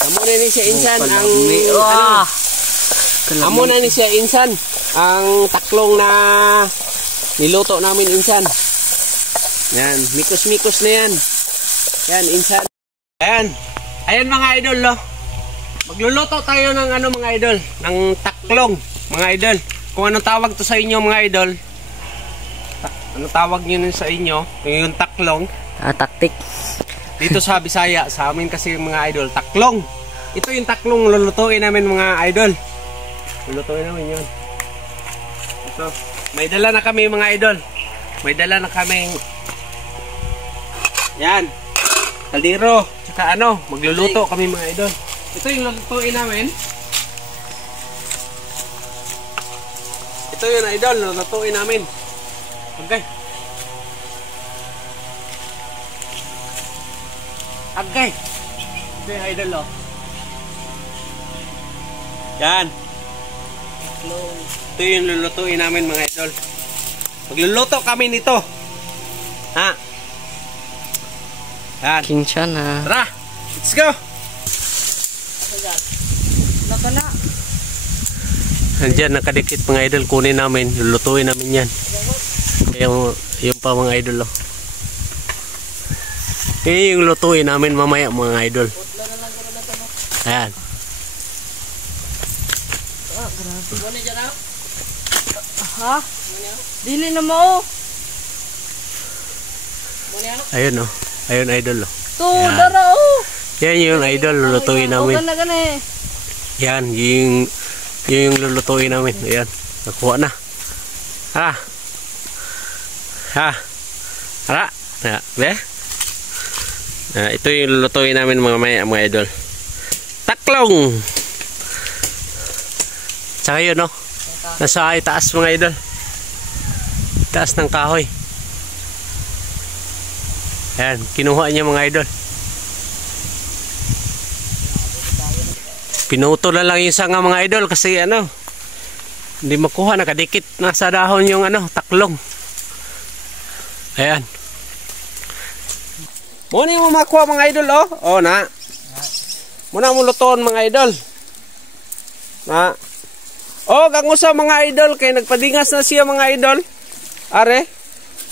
Amo na ni siya insan ang amo na ni siya insan ang taklong na niluto namin insan. Yan, mikos-mikos na yan. Yan insan. Ayan mga idol lo. Magluluto tayo ng ano mga idol, ng taklong mga idol. Kung anong tawag to sa inyo mga idol. Ano tawag niyo sa inyo? Yung taklong. Taktik. Dito sa Bisaya, sa amin kasi mga idol, taklong. Ito yung taklong lulutuin namin mga idol. Lulutuin namin yun. Ito. May dala na kami mga idol. May dala na kaming yan. Kaldero. Tsaka ano, magluluto kami mga idol. Ito yung lulutuin namin. Ito yung idol, lulutuin namin. Okay. Agay. Ito yung idol oh. Yan. Ito yung lulutuin namin mga idol. Magluluto kami nito. Ha? Yan. Kinchan na. Tara. Let's go. Nakala. Nandiyan nakadikit mga idol. Kunin namin. Lulutuin namin yan. Yung pa mga idol oh. Yung lutuin namin mamaya mga idol. Ayan. Ha? Dili na mo. Ayun oh. Ayun idol oh. Dara oh. Yan yung idol lulutuin namin. Yan yung lulutuin namin. Ayan. Nakuha na. Ha. Ha. Hala. Be. Ito yung lulutuin namin mga idol. Taklong. Tsaka yun no. Nasa itaas mga idol. Taas ng kahoy. Ayan. Kinuha niya mga idol. Pinuto na lang yung sanga mga idol kasi ano. Hindi makuha. Nakadikit nasa dahon yung ano. Taklong. Ayan. Muna yung makuha mga idol oh. Oh na. Muna mo lutoon mga idol. Na. Oh, kangusa mga idol kay nagpadingas na siya mga idol. Are.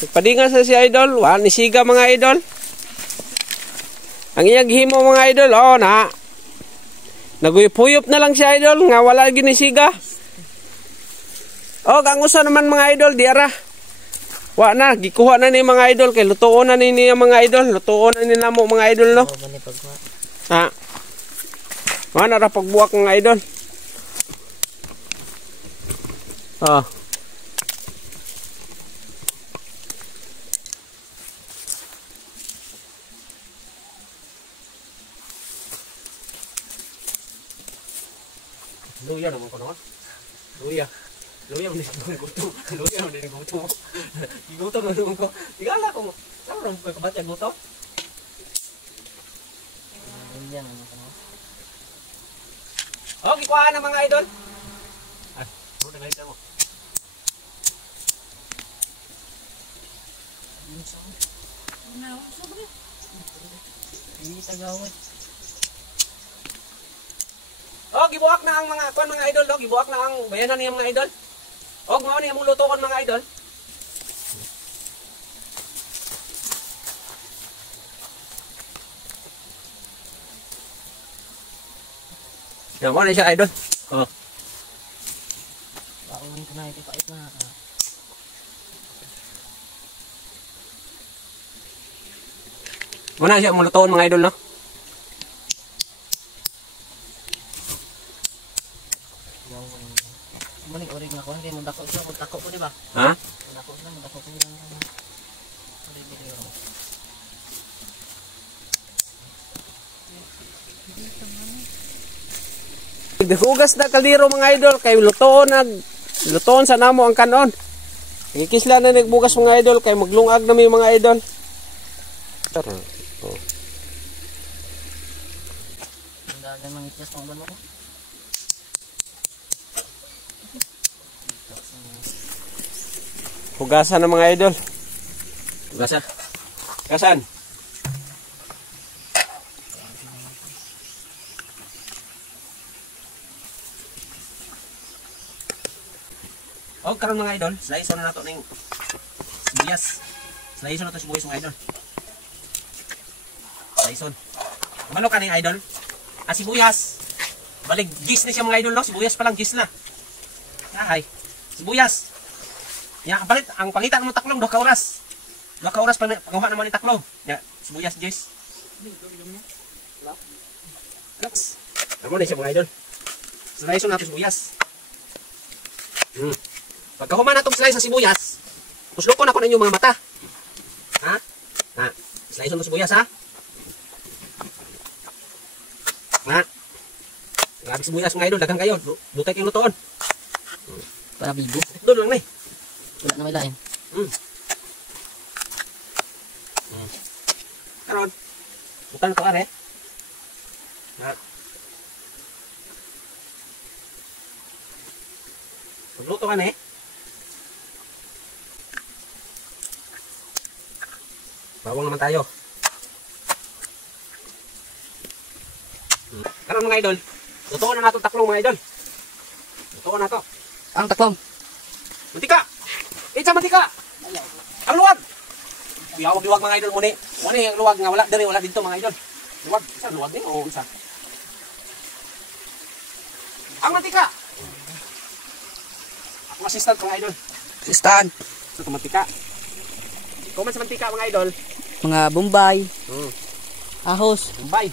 Nagpadingas na siya idol. Wa ni siga mga idol. Ang iyang himo mga idol oh na. Naguyop-uyop na lang siya idol nga wala ginisiga. Oh, kangusa naman mga idol diara. Wa na, gikuha na ni mga idol kay lutuon na ni niya mga idol, lutuon na ni namo mga idol no. Ha. Wa na ra pagbuwak mga idol. Oh. Luya naman ko no. Luya. Luya mo din gusto. Luya mo din gusto. Igutom na naman ko. Igala ko. Saan mo ko kabat yung gutom? Luya naman ko. Oh, gikuhaan na mga idol. Ano na ngayon mo? Ini tagawat. Oh, gibuak na ang mga kon mga idol, do, gibuak na ang bayanan niya mga idol. Og mao ni among lutuon mga idol. Yan mo na siya idol. Oh. Bawang ko na ito pait na. Muna siya among lutuon mga idol no. Maning orig na ko kay mo dako siya, mo dako ko di ba? Ha? Dako na, mo dako ko lang. Hugas na kaldero mga idol kay lutoon sa namo ang kanon. Ikisla na nagbugas mga idol kay maglungag na may mga idol. Tara. Oh. Ang dagan ng itis ng banmo. Hugasan ng mga idol. Hugasan. Hugasan. O karon mga idol, slice na nato ning sibuyas. Slice na to sibuyas mga idol. Slice. Malo kaning idol. Sibuyas. Balik gis na siya mga idol no, sibuyas pa lang gis na. Ay, sibuyas. Ya, palit ang pangitan mo taklong 2 ka oras. 2 ka oras pa pagawa naman ni taklong. Ya, sibuyas gis. Relax. Amo na siya mga idol. Slice na to sibuyas. Pagka human natong slice sa sibuyas, puslokon ako na inyong mga mata. Ha? Ha? Slice na to sibuyas ha? Ha? Grabe sibuyas mga idol, daghang kayo. Dutay kayong lutoon. Para bigo. Doon lang na eh. Wala na may lain. Karon. Butan ko are. Ha? Pagluto ka na eh. Bawang naman tayo. Karon mga idol, lutuon na nato taklong mga idol. Lutuon na to. Ang taklong. Mantika! Itsa mantika! Ang luwag! Luwag mga idol muni. Muni ang luwag nga wala diri wala dito mga idol. Luwag, isa luwag ni o isa. Ang mantika! Ang assistant mga idol. Assistant. Sa mantika. Comment sa mantika mga idol. Mga Bombay. Ahos. Bombay.